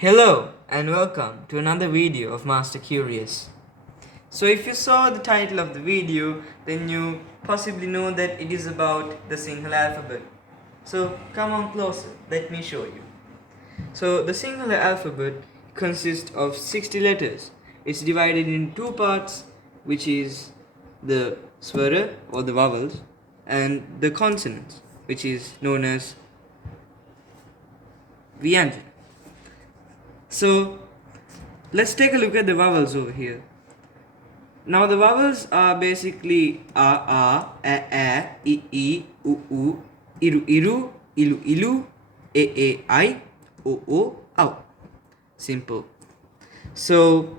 Hello and welcome to another video of Master Curious. So if you saw the title of the video, then you possibly know that it is about the Sinhala alphabet. So come on closer, let me show you. So the Sinhala alphabet consists of 60 letters. It's divided in two parts, which is the swara or the vowels and the consonants, which is known as Vyanjan. So let's take a look at the vowels over here. Now the vowels are basically a, I, u, iru, ilu, e, I, o, au. Simple. So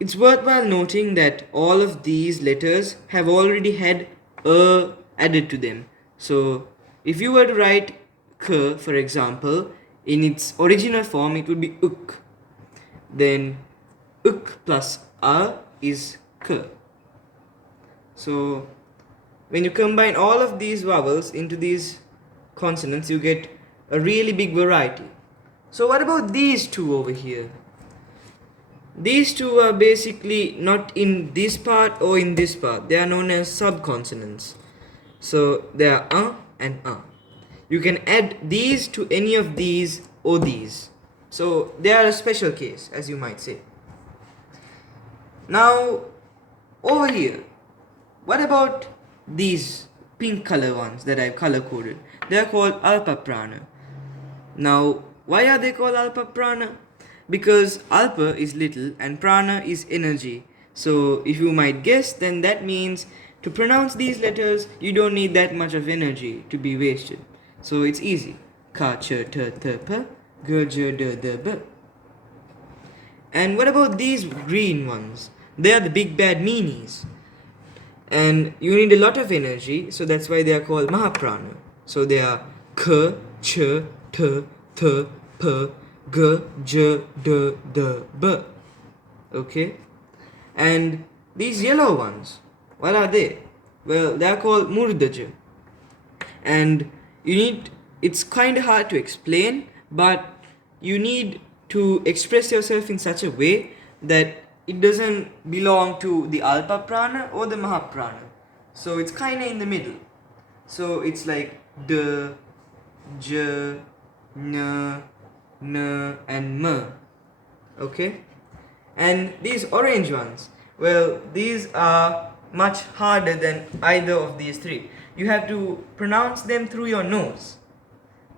it's worthwhile noting that all of these letters have already had a added to them. So if you were to write k, for example, in its original form it would be uk. Then uk plus a is k. So when you combine all of these vowels into these consonants, you get a really big variety. So what about these two over here? These two are basically not in this part or in this part. They are known as subconsonants. So they are and a. You can add these to any of these or these. So they are a special case, as you might say. Now, over here, what about these pink color ones that I've color coded? They are called Alpa Prana. Now, why are they called Alpa Prana? Because Alpa is little and Prana is energy. So, if you might guess, then that means to pronounce these letters, you don't need that much of energy to be wasted. So, it's easy. Ka, cha, ta, ta, pa, ga, ja, da, da, ba. And what about these green ones? They are the big bad meanies. And you need a lot of energy, so that's why they are called Mahaprana. So they are ka, cha, ta, ta, pa, ga, ja, da, da, ba. Okay? And these yellow ones, what are they? Well, they are called Murdaja. And it's kind of hard to explain, but you need to express yourself in such a way that it doesn't belong to the Alpa Prana or the Mahaprana. So it's kind of in the middle. So it's like D, J, N, and M. Okay? And these orange ones, well, these are much harder than either of these three. You have to pronounce them through your nose.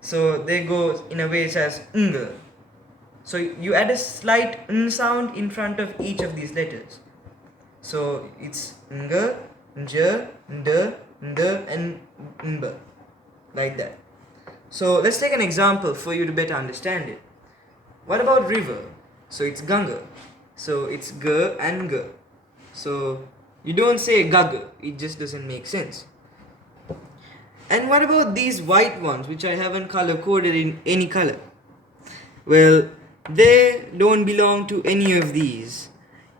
So they go in a way such as ng. So you add a slight n sound in front of each of these letters. So it's ng, j, d, and mb. Like that. So let's take an example for you to better understand it. What about river? So it's Ganga. So it's g and g. So you don't say gag. It just doesn't make sense. And what about these white ones which I haven't color coded in any color? Well, they don't belong to any of these.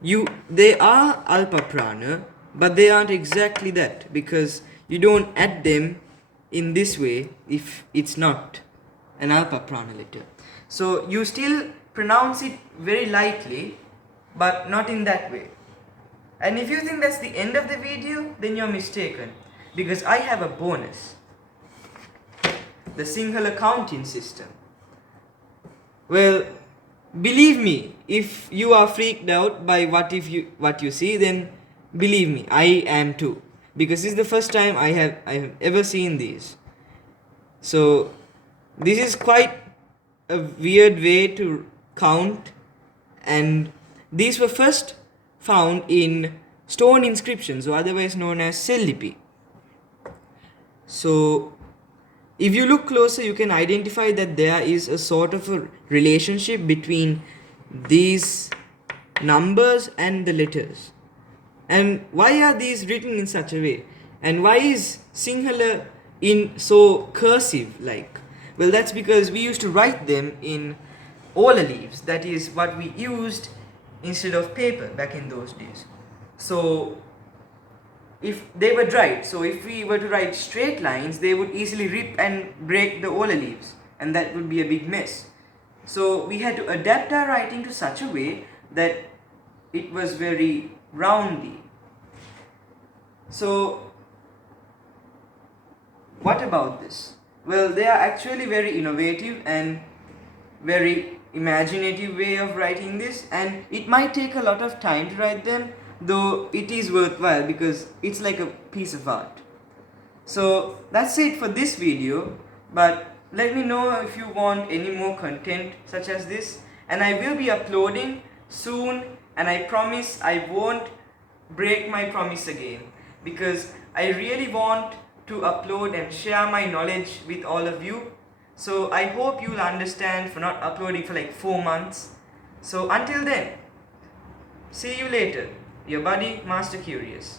They are Alpa Prana, but they aren't exactly that because you don't add them in this way if it's not an Alpa Prana letter. So you still pronounce it very lightly, but not in that way. And if you think that's the end of the video, then you're mistaken because I have a bonus. The Sinhala counting system. Well, believe me, if you are freaked out by what you see, then believe me, I am too. Because this is the first time I have ever seen these. So this is quite a weird way to count, and these were first found in stone inscriptions, or otherwise known as Sellipi. So if you look closer, you can identify that there is a sort of a relationship between these numbers and the letters. And why are these written in such a way? And why is Sinhala in so cursive like? Well, that's because we used to write them in ola leaves. That is what we used instead of paper back in those days. So if they were dried, so if we were to write straight lines, they would easily rip and break the ola leaves, and that would be a big mess. So we had to adapt our writing to such a way that it was very roundy. So what about this? Well, they are actually very innovative and very imaginative way of writing this, and it might take a lot of time to write them, though it is worthwhile because it's like a piece of art. So that's it for this video, but let me know if you want any more content such as this, and I will be uploading soon, and I promise I won't break my promise again, because I really want to upload and share my knowledge with all of you. So I hope you'll understand for not uploading for like 4 months. So until then, see you later. Your buddy, Master Curious.